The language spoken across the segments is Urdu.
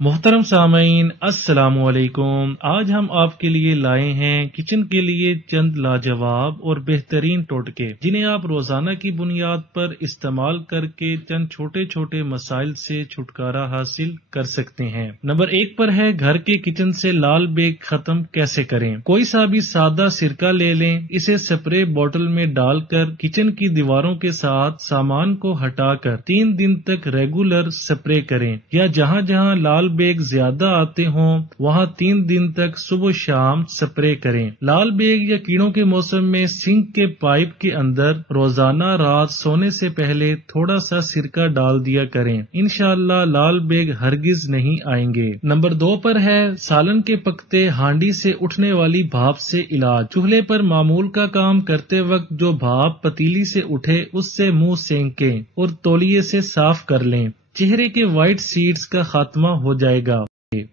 محترم سامعین السلام علیکم۔ آج ہم آپ کے لیے لائے ہیں کچن کے لیے چند لاجواب اور بہترین ٹوٹکے جنہیں آپ روزانہ کی بنیاد پر استعمال کر کے چند چھوٹے چھوٹے مسائل سے چھٹکارا حاصل کر سکتے ہیں۔ نمبر 1 پر ہے گھر کے کچن سے لال بیگ ختم کیسے کریں۔ کوئی سا بھی سادہ سرکہ لے لیں، اسے سپرے بوتل میں ڈال کر کچن کی دیواروں کے ساتھ سامان کو ہٹا کر 3 دن تک ریگولر سپرے کریں، یا جہاں جہاں لال بیگ زیادہ آتے ہوں وہاں 3 دن تک صبح و شام سپرے کریں۔ لال بیگ یا کیڑوں کے موسم میں سنک کے پائپ کے اندر روزانہ رات سونے سے پہلے تھوڑا سا سرکہ ڈال دیا کریں، انشاءاللہ لال بیگ ہرگز نہیں آئیں گے۔ نمبر 2 پر ہے سالن کے پکتے ہانڈی سے اٹھنے والی بھاپ سے علاج۔ چولہے پر معمول کا کام کرتے وقت جو بھاپ پتیلی سے اٹھے اس سے منہ سینکیں اور تولیے سے صاف کر لیں، چہرے کے وائٹ سیڈز کا خاتمہ ہو جائے گا۔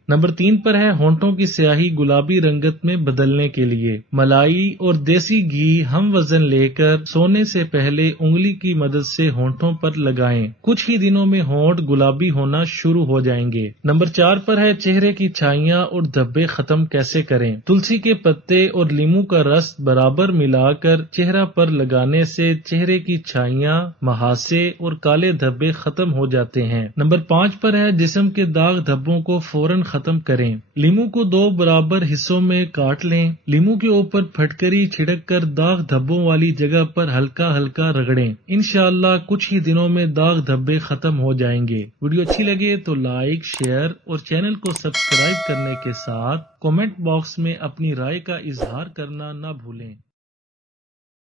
نمبر 3 پر ہے ہونٹوں کی سیاہی گلابی رنگت میں بدلنے کے لیے ملائی اور دیسی گھی ہم وزن لے کر سونے سے پہلے انگلی کی مدد سے ہونٹوں پر لگائیں، کچھ ہی دنوں میں ہونٹ گلابی ہونا شروع ہو جائیں گے۔ نمبر 4 پر ہے چہرے کی چھائیاں اور دھبے ختم کیسے کریں۔ تلسی کے پتے اور لیموں کا رس برابر ملا کر چہرہ پر لگانے سے چہرے کی چھائیاں، مہاسے اور کالے دھبے ختم ہو جاتے ہیں۔ نمبر 5 پر ہے جسم کے داغ دھبوں کو فوراً ختم کریں۔ لیموں کو 2 برابر حصوں میں کاٹ لیں، لیموں کے اوپر پھٹکری چھڑک کر داغ دھبوں والی جگہ پر ہلکا ہلکا رگڑیں، انشاءاللہ کچھ ہی دنوں میں داغ دھبے ختم ہو جائیں گے۔ ویڈیو اچھی لگے تو لائک، شیئر اور چینل کو سبسکرائب کرنے کے ساتھ کمنٹ باکس میں اپنی رائے کا اظہار کرنا نہ بھولیں۔